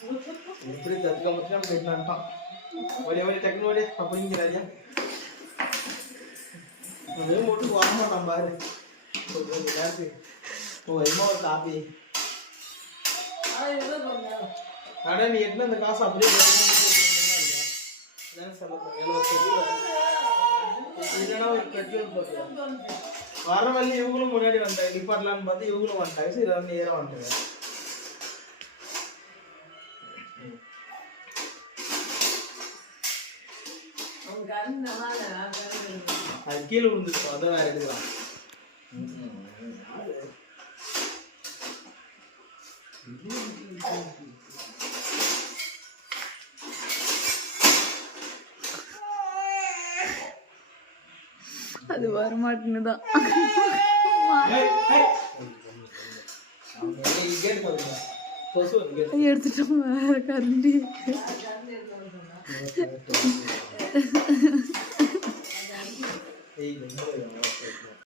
இப்படி தத்துக்க மட்டும் போயிடலான்ட்டான். ஒரே ஒரே டக்குனு ஒரே அப்படிங்கிறாரியா ஒரே மட்டும் வாங்க மாட்டான் பாரு. கொஞ்சம் நேரத்துக்கு வருமா ஒரு காப்பி ஆனா நீ எட்டு அந்த காசு அப்படியே இல்லைன்னா ஒரு பெட்ரோல் போட்டு வர வழி இவங்களும் முன்னாடி வந்தாங்க நிப்பாட்டலான்னு பார்த்து இவங்களும் வந்துட்டாங்க. சரி இதை நேரம் வந்துட்டாங்க. அது கீழே விழுந்துருக்கும் அதை வேற எடுக்கலாம். அது வரமாட்டேன்னுதான் எடுத்துட்டோம். வேற கரண்டி